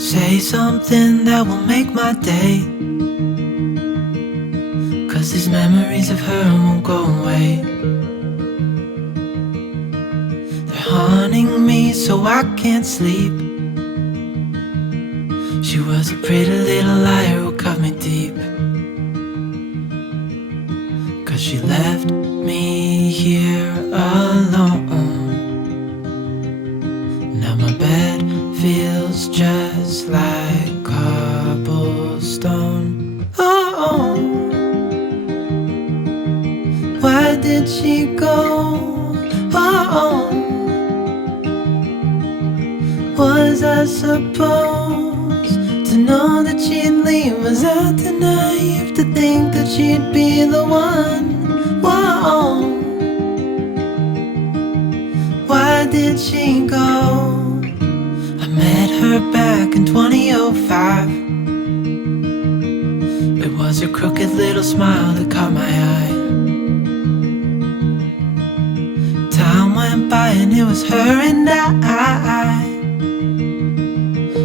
Say something that will make my day, 'cause these memories of her won't go away. They're haunting me so I can't sleep. She was a pretty little liar who cut me deep, 'cause she left me here alone. Now my bed feels just like cobblestone. Oh, why did she go? Oh, was I supposed to know that she'd leave? Was I too naive to think that she'd be the one? Whoa, why did she go? I met her back in 2005. It was her crooked little smile that caught my eye. Time went by and it was her and I.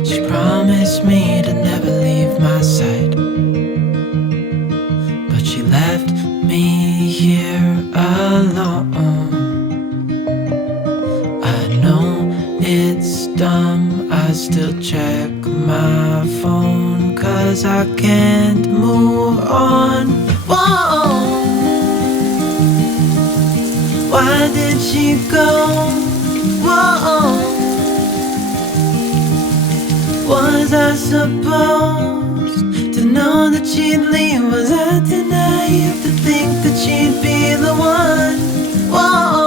She promised me to never leave my side, but she left me here alone. I know it's dumb, I still check my phone, 'cause I can't move on. Whoa, why did she go? Whoa, was I supposed to know that she'd leave? Was I too naive to think that she'd be the one? Whoa,